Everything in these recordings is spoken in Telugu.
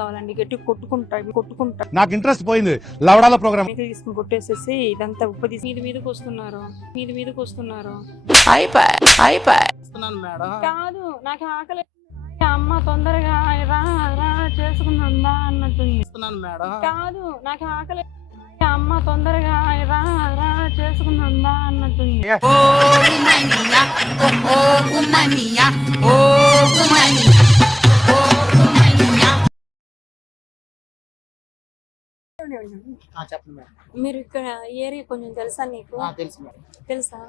కావాలండి. గట్టి కొట్టుకుంటా కొట్టుకుంటా. నాకు ఇంట్రెస్ట్ పోయింది. లవడాల ప్రోగ్రామ్ తీసుకుని కొట్టేసేసి ఇదంతా ఉప్పు తీసి మీద మీదకి వస్తున్నారు మీద మీదకి వస్తున్నారు ఇస్తున్నాను మేడం. కాదు నాకు ఆకలి. అమ్మ తొందరగా రా రా చేసుకుందా అన్నట్టుంది. ఇస్తున్నాను మేడం. కాదు నాకు ఆకలి. అమ్మ తొందరగా రా రా చేసుకుందా అన్నట్టుంది. చెప్పండి మేడం. మీరు ఇక్కడ ఏరియా కొంచెం తెలుసా నీకు? ఆ, తెలుసు మేడం. తెలుసా?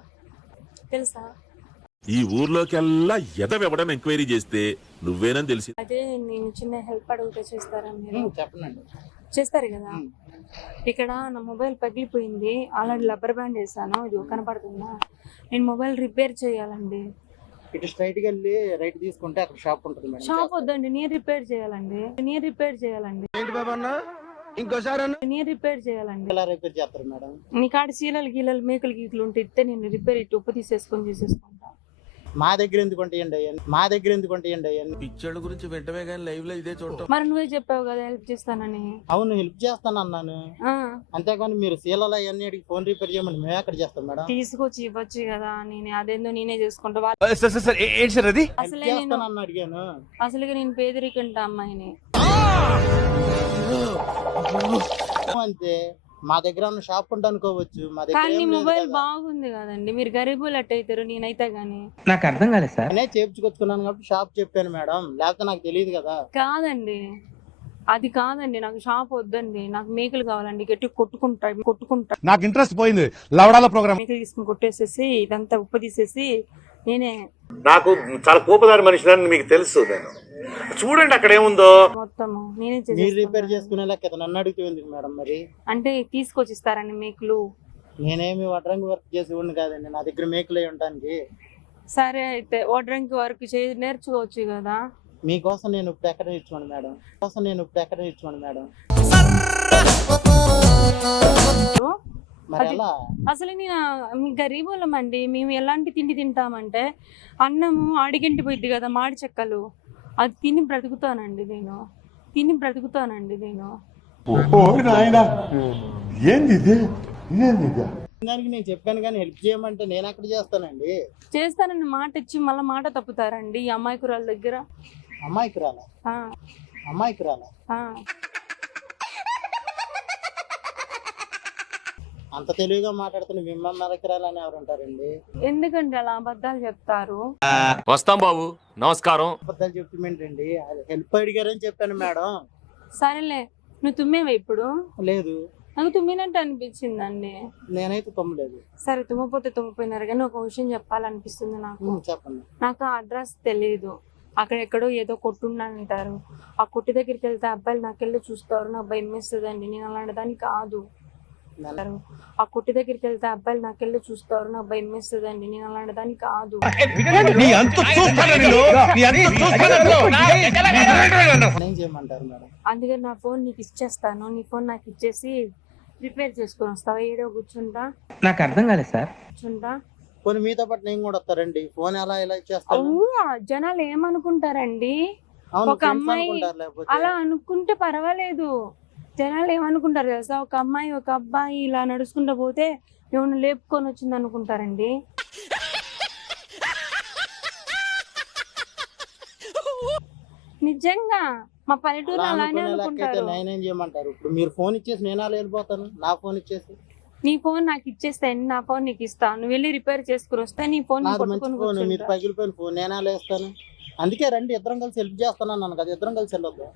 తెలుసా? ఈ ఊర్లోకెల్లా ఎదవెవడం ఎంక్వైరీ చేస్తే నువ్వేనని తెలిసి అదే నేను చిన్న హెల్ప్ అడిగితే చేస్తారా మీరు? చెప్పండి చేస్తారు కదా. ఇక్కడ నా మొబైల్ పగిలిపోయింది. ఆల్రెడీ రబ్బర్ బ్యాండ్ వేసాను ఇది కనపడుతుందా? నేను మొబైల్ రిపేర్ చేయాలండి. ఇటు స్ట్రైట్గా వెళ్ళి రైట్ తీసుకుంటే అక్కడ షాప్ ఉంటుంది షాప్ వద్దండి. నేను రిపేర్ చేయాలండి. నేను రిపేర్ చేయాలండి. నేను రిపేర్ చేయాలండి. ఎలా రిపేర్ చేస్తారు మేడం? నీ కాడ చీలలు గీలలు మేకలు గీకలు ఉంటే ఇస్తే నేను రిపేర్ ఇటు ఉప్పు తీసేసుకొని చేసేసుకుంటా. మా దగ్గర ఎందుకు ఉంటాయండి అయ్యా? మా దగ్గర ఎందుకు ఉంటాయండి అయ్యా? పిక్చర్ల గురించి వెంటనే కానీ లైవ్లో ఇదే చూడటం. మరి నువ్వే చెప్పావు కదా హెల్ప్ చేస్తానని. అవును హెల్ప్ చేస్తాను అన్నాను. ఆ, అంతేగాని మీరు సీలలో అవన్నీ అడిగి ఫోన్ రిపేర్ చేయమని మేము ఎక్కడ చేస్తాం మేడం. తీసుకొచ్చి ఇవ్వచ్చు కదా నేను అదేందో నేనే చేసుకుంటా. వా- సార్ సార్ సార్ ఏంటి సార్ అది? హెల్ప్ అసలే నేను చేస్తానని అడిగాను. అసలుగా నేను పేదరికంట అమ్మాయిని. అంతే మా దగ్గర ఉన్న షాప్ ఉంటుంది అనుకోవచ్చు. మా దగ్గర కానీ మొబైల్. బాగుంది కదండి. మీరు గరీబులు అట్టయితారు నేనైతే గానీ. నాకు అర్థం కాలేదు సార్. నేనే చేపించుకొచ్చుకున్నాను కాబట్టి షాప్ చెప్పాను మేడం. లేకపోతే నాకు తెలియదు కదా. కాదండి. అది కాదండి. నాకు షాప్ వద్దండి. నాకు మేకలు కావాలండి. గట్టి కొట్టుకుంటా కొట్టుకుంటా. నాకు ఇంట్రెస్ట్ పోయింది. లవడాల ప్రోగ్రామ్ మేకలు తీసుకుని కొట్టేసేసి ఇదంతా ఉప్పు తీసేసి నేనే నాకు చాలా కోపదారి మనిషిని మీకు తెలుసు నేను. చూడండి అక్కడ ఏముందో. మొత్తము. నేనే మీరు. రిపేర్ చేసుకునే లెక్క నన్ను అడిగితే ఎందుకు మేడం మరి? అంటే తీసుకొచ్చి ఇస్తారండి మేకలు నేనేమి వడ్రంగి వర్క్ చేసి ఉండి కాదండి నా దగ్గర మేకలే ఉండడానికి సరే అయితే వడ్రంకి వర్క్ చే నేర్చుకోవచ్చు కదా. మీకోసం నేను ఇప్పుడు ఎక్కడ ఇచ్చుకోండి మేడం? కోసం నేను ఇప్పుడు ఎక్కడ ఇచ్చుకోండి మేడం? మరి అది- ఎలా? అసలు నేను మీ గరీబులం అండి. మేము ఎలాంటి తిండి తింటామంటే అన్నము అడిగింటి పోయిద్ది కదా మాడి చెక్కలు. అది తిని బ్రతుకుతానండి నేను. తిని బ్రతుకుతానండి నేను. దానికి నేను చెప్పాను కానీ హెల్ప్ చేయమంటే నేను ఎక్కడ చేస్తానండి. చేస్తానని మాట ఇచ్చి మళ్ళీ మాట తప్పుతారండి ఈ అమ్మాయికురాల దగ్గర? అమ్మాయికి రాలా ఆ, అమ్మాయికి రాలా ఆ. అంత తెలివిగా మాట్లాడుతున్న మిమ్మల్ని నరకి రాలని ఎవరు ఉంటారండి? ఎందుకండి అలా అబద్ధాలు చెప్తారు? వస్తాం బాబు. నమస్కారం. అబద్ధాలు చెప్పేంటండి హెల్ప్ అడిగారని చెప్పాను మేడం. సరేలే నువ్వు తుమ్మేవా ఇప్పుడు? లేదు. నాకు తుమ్మినట్టు అనిపించిందండి. నేనైతే తమ్మలేదు. సరే తుమ్మపోతే తుమ్మిపోయినారు కానీ ఒక విషయం చెప్పాలనిపిస్తుంది నాకు. చెప్పండి. నాకు ఆ అడ్రస్ తెలియదు అక్కడ ఎక్కడో ఏదో కొట్టుండంటారు ఆ కొట్టు దగ్గరికి వెళ్తే అబ్బాయిలు నాకెళ్ళి చూస్తారు. నాకు భయం వేస్తుందండి. నేను అలాంటి దాన్ని కాదు. ఆ కొట్టు దగ్గరికి వెళ్తే అబ్బాయిలు నాకెళ్ళి చూస్తారు. నాకు భయం వేస్తుందండి. నేను అలాంటి దాన్ని కాదు. అందుకని నా ఫోన్ నీకు ఇచ్చేస్తాను. నీ ఫోన్ నాకు ఇచ్చేసి రిపేర్ చేసుకొని వస్తావా? ఏడో కూర్చుంటా. నాకు అర్థం కాలేదు సార్. కూర్చుంటా. కొన్ని మీతో పాటు నేను కూడా వస్తారండి ఫోన్ ఎలా ఎలా ఇచ్చేస్తాను? జనాలు ఏమనుకుంటారండి? ఒక అమ్మాయి అలా అనుకుంటే పర్వాలేదు. జనాలు ఏమనుకుంటారు తెలుసా? ఒక అమ్మాయి ఒక అబ్బాయి ఇలా నడుచుకుంటూ పోతే ఏమైనా లేపుకొని వచ్చింది అనుకుంటారండి? నిజంగా మా పల్లెటూరు అలా అలానే అనుకుంటారు. నేనేం చేయమంటారు? ఇప్పుడు మీరు ఫోన్ ఇచ్చేసి నేను అలా వెళ్ళిపోతాను? నా ఫోన్ ఇచ్చేసి? నీ ఫోన్ నాకు ఇచ్చేస్తే నా ఫోన్ నీకు ఇస్తాను నువ్వు వెళ్ళి రిపేర్ చేసుకుని వస్తే నీ ఫోన్ ఫోన్ మీరు. పగిలిపోయిన ఫోన్. నేను అందుకే రండి ఇద్దరం కలిసి హెల్ప్ చేస్తాను అన్నాను కదా. ఇద్దరం కలిసి వెళ్ళొద్దు.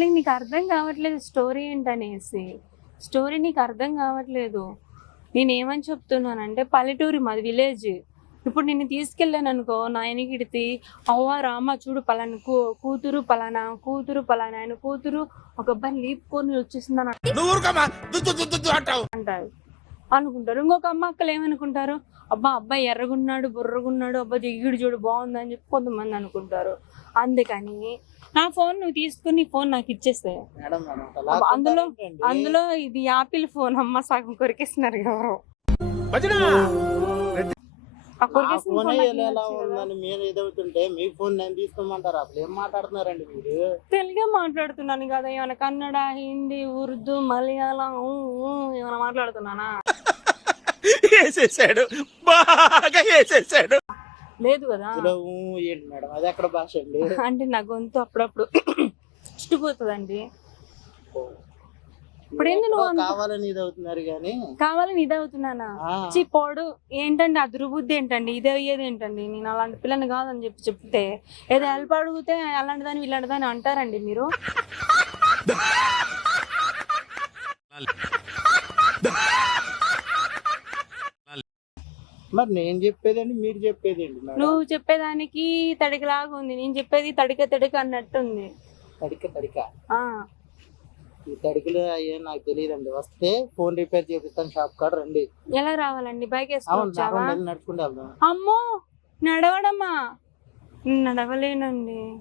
అసలు నీకు అర్థం కావట్లేదు స్టోరీ ఏంటనేసి. స్టోరీ నీకు అర్థం కావట్లేదు. నేను ఏమని చెప్తున్నానంటే పల్లెటూరి మాది విలేజ్. ఇప్పుడు నిన్ను తీసుకెళ్ళాను అనుకో నాయనకిడితి అవ్వ రామ చూడు పలానా కూ కూతురు పలానా కూతురు పలానా ఆయన కూతురు ఒక అబ్బాయి లీపుకొని వచ్చేసిందని అంటారు. అనుకుంటారు. ఇంకొక అమ్మ అక్కలు ఏమనుకుంటారు? అబ్బా అబ్బాయి ఎర్రగున్నాడు బుర్రగున్నాడు అబ్బా దిగుడు చూడు బాగుందని చెప్పి కొంతమంది అనుకుంటారు. అందుకని నా ఫోన్ నువ్వు తీసుకుని ఫోన్ నాకు ఇచ్చేస్తే. అందులో? అందులో ఇది యాపిల్ ఫోన్ అమ్మ సగం కొరికేస్తున్నారు ఎవరు. మీ ఫోన్ నేను తీసుకోమంటారు? అసలు ఏం మాట్లాడుతున్నారండి మీరు? తెలుగే మాట్లాడుతున్నాను కదా ఏమైనా కన్నడ హిందీ ఉర్దూ మలయాళం ఏమైనా మాట్లాడుతున్నానా? వేసేసాడు. బాగా వేసేసాడు. లేదు కదా. అసలు ఊ ఏంటి మేడం? అది ఎక్కడ భాష అండి? అంటే నా గొంతు అప్పుడప్పుడు ఇష్టపోతుందండి. ఇప్పుడు ఏంది నువ్వు అంత- కావాలని ఇది అవుతున్నారు కానీ. కావాలని ఇదే అవుతున్నానా? ఆ, చి పోడు. ఏంటండి ఆ దుర్బుద్ధి ఏంటండి? ఇదే అయ్యేది ఏంటండి? నేను అలాంటి పిల్లని కాదని చెప్పి చెప్తే ఏదో హెల్ప్ అడిగితే అలాంటి దాన్ని ఇలాంటి దాన్ని అంటారండి మీరు? మరి నేను చెప్పేదండి మీరు చెప్పేదండి నువ్వు చెప్పేదానికి తడికలాగా ఉంది. నేను చెప్పేది తడిక తడిక అన్నట్టుంది. తడిక తడిక? ఆ. ఈ తడికలు అయ్యే నాకు తెలియదండి. వస్తే ఫోన్ రిపేర్ చేపిస్తాను షాప్ కాడ రండి. ఎలా రావాలండి? బైక్ అవును వేసుకొచ్చావా నడవండి, నడుచుకుంటూ వెళ్దాం. అమ్మో! నడవడమా నేను నడవలేనండి.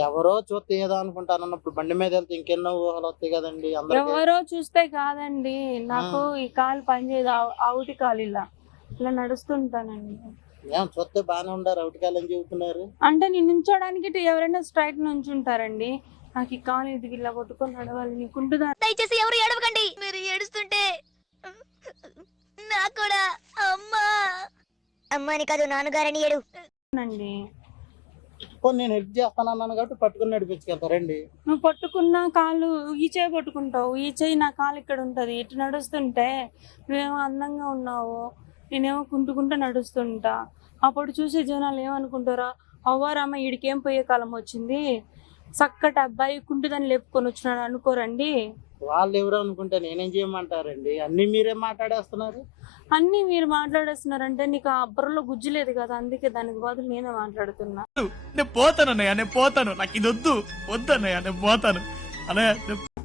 ఎవరో చూస్తే ఏదో అనుకుంటాను అన్నప్పుడు బండి మీద వెళ్తే ఇంకెన్నో ఊహలు వస్తాయి కదండి అందరికి. ఎవరో చూస్తే కాదండి. నాకు ఈ కాలు పనిచేయదు. ఆవు- ఆవుటి కాలు ఇలా. ఇలా నడుస్తుంటానండి. ఏం చూస్తే బాగానే ఉండారు అవుటికాలని చెబుతున్నారు? అంటే నేను నుంచోడానికి ఇటు ఎవరైనా స్ట్రైట్ నుంచుంటారండి నాకు ఈ కాలు ఇది ఇలా పట్టుకొని నడవాలి నీకుంటుందా దయచేసి ఎవరు ఏడవకండి. మీరు ఏడుస్తుంటే నాకు కూడా అమ్మా. అమ్మాని కాదు నాన్నగారని ఏడు. అండి పోనీ నేను హెల్ప్ చేస్తాను అన్నాను కాబట్టి పట్టుకుని నడిపించుకెళ్తారండి నువ్వు పట్టుకున్న కాలు ఈ చేయి పట్టుకుంటావు ఈ చేయి నా కాలు ఇక్కడ ఉంటది. ఇటు నడుస్తుంటే నువ్వేమో అందంగా ఉన్నావు. నేనేమో కుంటుకుంటూ నడుస్తుంటా. అప్పుడు చూసే జనాలు ఏమనుకుంటారా? అవ్వారమ్మ ఈడికేం పోయే కాలం వచ్చింది? చక్కటి అబ్బాయి కుంటుదని లేపుకొని వచ్చినాడు అనుకోరండి. వాళ్ళు ఎవరు అనుకుంటే నేనేం చేయమంటారండి? అన్ని మీరే మాట్లాడేస్తున్నారు? అన్నీ మీరు మాట్లాడేస్తున్నారంటే నీకు ఆ బుర్రలో గుజ్జు లేదు కదా అందుకే దానికి బదులు నేనే మాట్లాడుతున్నా. నేను పోతాను అన్నయ్య నేను పోతాను. నాకు ఇది వద్దు. వద్దు అన్నయ్య నేను పోతాను. అన్నయ్య నేను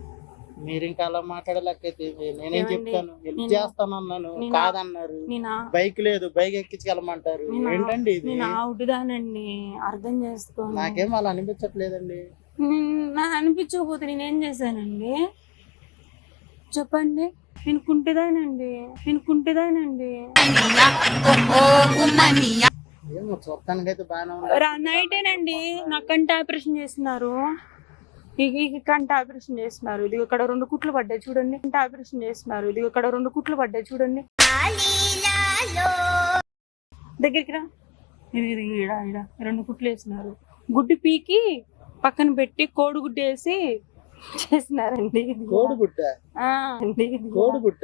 మీరు ఇంకా అలా మాట్లాడలేకైతే నేనేం? చెప్తాను? హెల్ప్ నేను- చేస్తాను అన్నాను నేను- కాదన్నారు. నేనా బైక్ లేదు బైక్ ఎక్కించుకెళ్ళమంటారు. నేను- ఏంటండి ఇది? నేను ఆవుటిదానండి అర్థం చేసుకోండి నాకేం అలా అనిపించట్లేదండి. నాకు అనిపించకపోతే నేనేం చేశానండి? చెప్పండి. నేను కుంటిదానండి. నేను కుంటిదానండి. చూడటానికైతే రా నైటేనండి. నా కంటి ఆపరేషన్ చేస్తున్నారు. ఇక ఇక కంటి ఆపరేషన్ చేస్తున్నారు. ఇది ఇక్కడ రెండు కుట్లు పడ్డాయి చూడండి. కంటి ఆపరేషన్ చేస్తున్నారు. ఇది ఇక్కడ రెండు కుట్లు పడ్డాయి చూడండి. దగ్గరికి రా. ఇది ఇది ఈడ ఈడ. రెండు కుట్లు వేసినారు గుడ్డు పీకి పక్కన పెట్టి కోడిగుడ్డు వేసి చేసినారండి. కోడిగుడ్డ? అండి. కోడిగుడ్డ?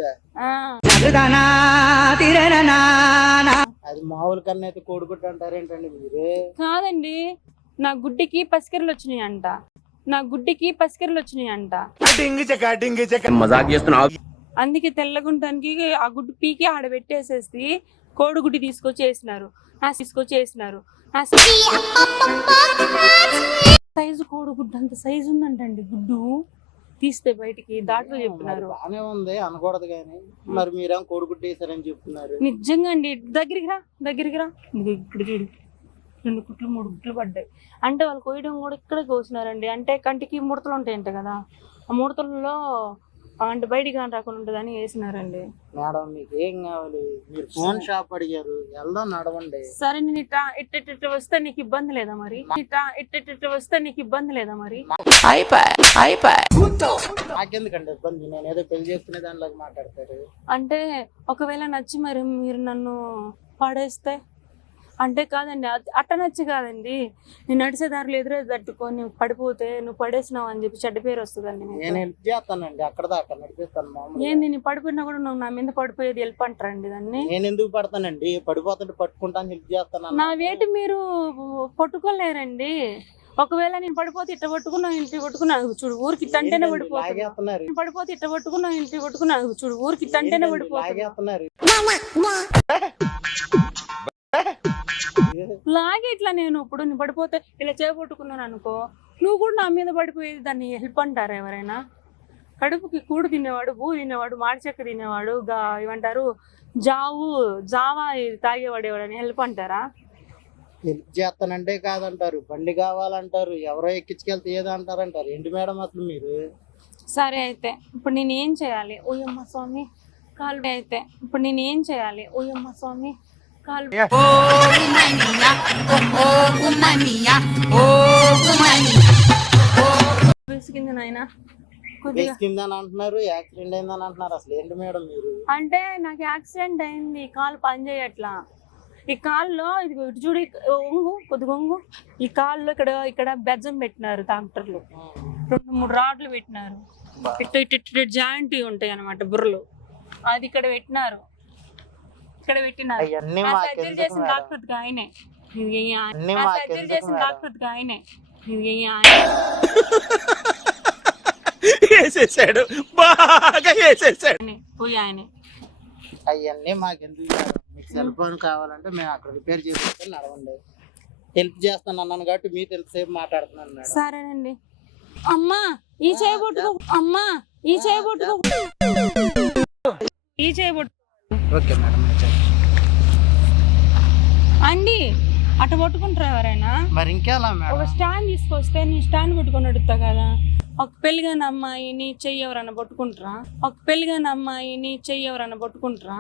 అది మామూలు కన్నా అయితే కోడిగుడ్డ అంటారేంటండి మీరే? కాదండి. నా గుడ్డికి పసికెరలు వచ్చినాయి అంట నా గుడ్డికి పసికెరలు వచ్చినాయి అంట అందుకే తెల్లగుంటానికి ఆ గుడ్డు పీకి ఆడ పెట్టేసేసి కోడిగుడ్డి తీసుకొచ్చి వేసినారు నా తీసుకొచ్చి వేసినారు నా సైజు కోడిగుడ్డు అంత సైజు ఉందంటండి గుడ్డు. తీస్తే బయటికి దాంట్లో చెప్తున్నారు. బాగానే ఉంది అనకూడదు కానీ మరి మీరేం కోడిగుడ్డ వేసారని చెప్తున్నారు. నిజంగా అండి దగ్గరికి రా దగ్గరికి రా. ఇదిగో ఇక్కడ చూడు రెండు కుట్లు మూడు కుట్లు పడ్డాయి. అంటే వాళ్ళు కోయడం కూడా ఇక్కడే కోసినారండి. అంటే కంటికి ముడతలు ఉంటాయంట కదా. ఆ ముడతలలో అంటే బయటికి కానీ రాకుండా ఉంటుందని వేసినారండి. మేడం మీకు ఏం కావాలి? మీరు ఫోన్ షాప్ అడిగారు. వెళ్దాం నడవండి. సరే నేను ఇట్లా ఇట్ట ఇట్ట ఇట్ట వస్తే నీకు ఇబ్బంది లేదా మరి? ఇట్లా ఇట్ట ఇట్ట ఇట్ట వస్తే నీకు ఇబ్బంది లేదా మరి? నాకెందుకండి ఇబ్బంది? నేను ఏదో పెళ్ళి చేసుకునే దానిలాగా మాట్లాడతారు. అంటే ఒకవేళ నచ్చి మరి మీరు నన్ను పడేస్తే అంటే కాదండి అట్- అట్ట నచ్చి కాదండి. నేను నడిచే దారిలో ఎదురే తట్టుకొని పడిపోతే నువ్వు పడేసినావు అని చెప్పి చెడ్డ పేరు వస్తుందండి నేను. హెల్ప్ చేస్తానండి అక్కడ దాకా నడిపిస్తాను ఏంది నేను పడిపోయినా కూడా నువ్వు నా మీద పడిపోయేది వెళ్ళి అంటారండి దాన్ని? నేను ఎందుకు పడతానండి? పడిపోతుంటే పట్టుకుంటాను హెల్ప్ చేస్తాను నా వేటి మీరు పట్టుకోలేరండి. ఒకవేళ నేను పడిపోతే ఇట్ట పట్టుకున్నా ఇంటి పట్టుకున్నా చూడు ఊరికి ఇట్టంటేనే పడిపోతున్నా లాగేస్తున్నారు? నేను పడిపోతే ఇట్ట పట్టుకున్నా ఇంటి పట్టుకున్నా చూడు ఊరికి ఇట్టంటేనే ఏంటండి, పడిపోతున్నా లాగేస్తున్నారు? లాగే ఇట్లా నేను ఇప్పుడు నేను పడిపోతే ఇలా చేపట్టుకున్నాను అనుకో నువ్వు కూడా నా మీద పడిపోయేది దాన్ని హెల్ప్ అంటారా ఎవరైనా? కడుపుకి కూడు తినేవాడు బూ తినేవాడు మాడి చెక్క తినేవాడు గా ఏమంటారు జావు జావా తాగేవాడు ఎవరైనా హెల్ప్ అంటారా? హెల్ప్ చేస్తానంటే కాదంటారు బండి కావాలంటారు ఎవరో ఎక్కించుకెళ్తే ఏదో అంటారంటారు. ఏంటి మేడం అసలు మీరు? సరే అయితే ఇప్పుడు నేను ఏం చేయాలి? ఓయమ్మ స్వామి కాలు అయితే ఇప్పుడు నేను ఏం చేయాలి? ఓయమ్మ స్వామి కాలు. విసిగింది నాయన? కొద్దిగా వేసుకుందని అంటున్నారు యాక్సిడెంట్ అయిందని అంటున్నారు. అసలు ఏంటి మేడం మీరు? అంటే నాకు యాక్సిడెంట్ అయింది కాలు పని చేయట్లా. ఈ కాల్లో ఇది ఇటు చూడు ఒంగు కొద్దిగా ఒంగు. ఈ కాల్లో ఇక్కడ ఇక్కడ బెజ్జం పెట్టినారు డాక్టర్లు. రెండు మూడు రాడ్లు పెట్టినారు. ఇటు ఇటు ఇటు జాయింట్ ఉంటాయి అనమాట బుర్రలు. అది ఇక్కడ పెట్టినారు. ఇక్కడ పెట్టినారు. సర్జరీ చేసిన ఆయనే. సర్జరీ చేసిన. వేసేసాడు. బాగా వేసేసాడు. అవన్నీ మాకు ఎందుకు మేడం? మీకు సెల్ ఫోన్ కావాలంటే మేము అక్కడ రిపేర్ చేసుకుంటే నడవండి. హెల్ప్ చేస్తాను అన్నాను కాబట్టి మీతో ఎంతసేపు మాట్లాడుతున్నాను సరేనండి. అమ్మా ఈ చేయి పట్టుకో. అమ్మా ఈ చేయి పట్టుకో. ఈ చేయి పట్టుకో. Okay madam. అండి అటు పట్టుకుంటారా ఎవరైనా? మరి ఇంకెలా ఒక స్టాండ్ తీసుకొస్తే నీ స్టాండ్ పట్టుకొని అడుగుతా కదా. ఒక పెళ్ళిగాని అమ్మాయిని చెయ్యి ఎవరన్నా పట్టుకుంటారా? ఒక పెళ్ళిగాని అమ్మాయిని చెయ్యి ఎవరన్నా పట్టుకుంటారా?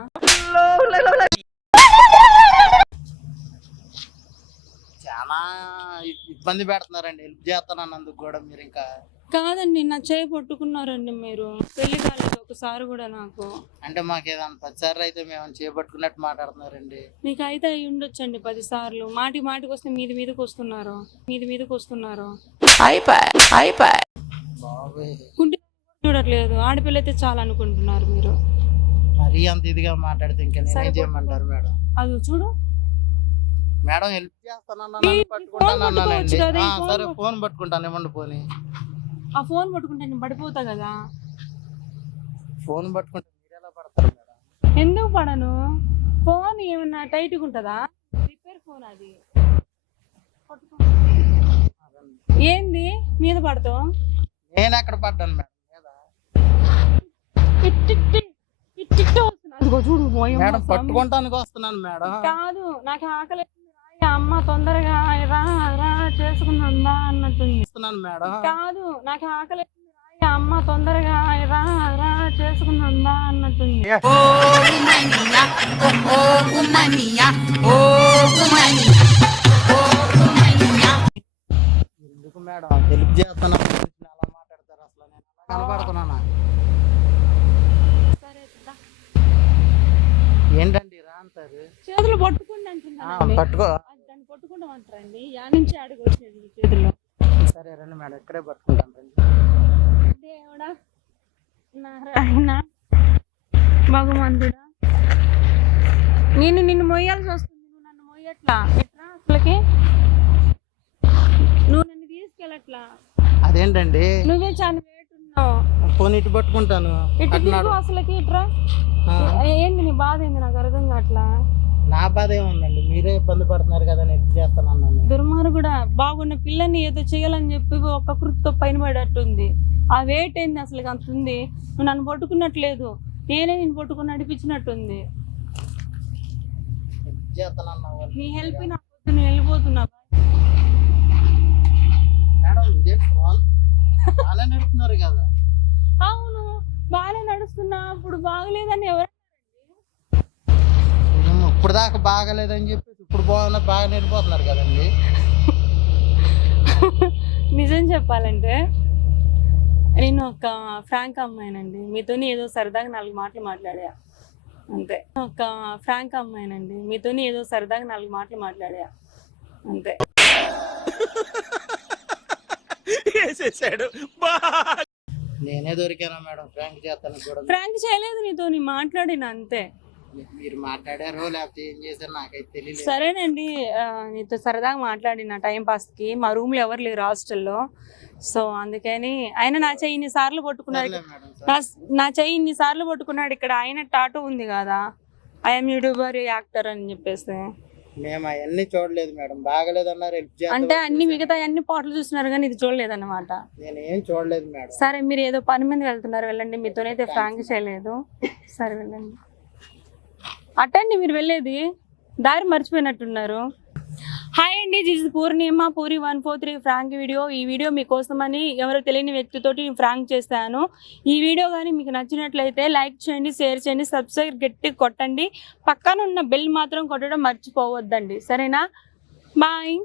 చాలా ఇబ్బంది పెడుతున్నారండి. హెల్ప్ చేస్తాను అన్నందుకు కూడా మీరు ఇంకా. కాదండి నా చేయి పట్టుకున్నారండి మీరు. పెళ్ళి కాలేదు. ఒకసారి కూడా నాకు అంటే మాకు ఏదైనా పదిసార్లు అయితే మేము చేపట్టుకున్నట్టు మాట్లాడుతున్నారండి. మీకు అయితే అయి ఉండొచ్చండి పది సార్లు మాటి మాటికి వస్తే మీది మీదకి వస్తున్నారు. మీది మీదకి వస్తున్నారు. బాబోయ్. గుండె చూడట్లేదు. ఆడపిల్ల అయితే చాలా అనుకుంటున్నారు మీరు. మరీ అంత ఇదిగా మాట్లాడితే ఇంకా నేనేం చేయమంటారు మేడం? అది చూడు. మేడం హెల్ప్ చేస్తానన్నా ఈ- ఈ పట్టుకుంటాను ఫోన్ అన్నానండి పట్టుకోవచ్చు కదా, ఈ ఆ, ఫోన్ సరే ఫోన్ పట్టుకుంటాను ఇవ్వండి పోనీ. ఆ ఫోన్ పట్టుకుంటే నేను పడిపోతా కదా. ఫోన్ పట్టుకుంటే మీరు ఎలా పడతారు మేడం? ఎందుకు పడను? ఫోన్ ఏమన్నా టైట్గా ఉంటుందా? రిపేర్ ఫోన్ అది. ఏంది? మీద పడతావు? నేను ఎక్కడ పడ్డాను మేడం మీద. ఇట్టిట్టి ఇట్టిట్టు వస్తుంది అదిగో చూడు మేడం. పట్టుకుంటానికి వస్తున్నాను మేడం. కాదు నాకు ఆకలి అమ్మ తొందరగా రా రా చేసుకుందా అన్నట్టుంది. వస్తున్నాను మేడం. కాదు నాకు ఆకలి అమ్మ తొందరగా రా రా చేసుకుందా అన్నట్టుంది. ఎందుకు మేడం? హెల్ప్ చేస్తాను? అలా మాట్లాడతారు? అసలు నేను అలా కనబడుతున్నానా. ఏంటండి రా అంటారు? చేతులు పట్టుకుండి ఆ, అంటున్నాను పట్టుకో. దాన్ని పట్టుకుంటామంటారండి యా నుంచి ఆడికి వచ్చేది మీ చేతుల్లో. సరే రండి మేడం. ఇక్కడే పట్టుకుంటాను రండి. దేవుడా నారాయణ భగవంతుడా? నేను నిన్ను మొయ్యాల్సి వస్తుంది. నువ్వు నన్ను మొయ్యట్లా? ఎట్లా అసలుకి? నువ్వు నన్ను తీసుకెళ్ళట్లా? అదేంటండి? నువ్వే చాలా వేట్ ఉన్నావు. ఫోన్ ఇటు పట్టుకుంటాను. ఇటు అసలుకి ఇట్రా? ఏంది నీ బాధ ఏంది? నాకు అర్థం కావట్లా? నా బాధ ఏముందండి? మీరే ఇబ్బంది పడుతున్నారు కదా నేను చేస్తాను అన్నాను దుర్మార్గుడు కూడా బాగున్న పిల్లని ఏదో చేయాలని చెప్పి ఒక కృతితో పైన పడేట్టుంది. ఆ వెయిట్ ఏంది అసలు అంత ఉంది నువ్వు నన్ను పట్టుకున్నట్లేదు. నేనే నేను పట్టుకుని నడిపించినట్టుంది. నీ హెల్ప్ నాకు నేను వెళ్ళిపోతున్నా. అవును బాగానే నడుస్తున్నా. అప్పుడు బాగలేదని ఎవరు ఇప్పుడు దాకా బాగాలేదని చెప్పేసి ఇప్పుడు బాగున్నా బాగా నడిపోతున్నారు కదండి. నిజం చెప్పాలంటే నేను ఒక ఫ్రాంక్ అమ్మాయినండి. మీతోని ఏదో సరదాగా నాలుగు మాటలు మాట్లాడా. అంతే. ఒక ఫ్రాంక్ అమ్మాయినండి. మీతోని ఏదో సరదాగా నాలుగు మాటలు మాట్లాడా. అంతే. నేనే దొరికానా మేడం? ఫ్రాంక్ చేస్తాను కూడా. ఫ్రాంక్ చేయలేదు నీతో నీ మాట్లాడిన అంతే. మీరు మాట్లాడారో లేకపోతే ఏం చేశారో నాకైతే తెలియదు సరేనండి. నీతో సరదాగా మాట్లాడిన టైం పాస్కి మా రూమ్లో ఎవరు లేరు హాస్టల్లో. సో అందుకని ఆయన నా చెయ్యి ఇన్ని సార్లు పట్టుకున్నాడు. నా నా చెయ్యి ఇన్ని సార్లు పట్టుకున్నాడు ఇక్కడ ఆయన టాటూ ఉంది కదా ఐఎమ్ యూట్యూబర్ యాక్టర్ అని చెప్పేసి. మేము అవన్నీ చూడలేదు మేడం. బాగలేదు అన్నారు అంటే అన్ని మిగతా అన్ని పాటలు చూస్తున్నారు కానీ ఇది చూడలేదన్నమాట. నేను ఏం చూడలేదు మేడం. సరే మీరు ఏదో పని మీద వెళ్తున్నారు వెళ్ళండి. మీతోనైతే ఫ్రాంక్ చేయలేదు. సరే వెళ్ళండి. అట్టండి మీరు వెళ్ళేది. దారి మర్చిపోయినట్టున్నారు. హాయ్ అండి this is Purnima Puri one four three prank video ఈ వీడియో మీకోసమని ఎవరో తెలియని వ్యక్తితోటి నేను ఫ్రాంక్ చేశాను. ఈ వీడియో కానీ మీకు నచ్చినట్లయితే లైక్ చేయండి షేర్ చేయండి సబ్స్క్రైబ్ గట్టి కొట్టండి. పక్కన ఉన్న బెల్ మాత్రం కొట్టడం మర్చిపోవద్దండి. సరేనా? బాయ్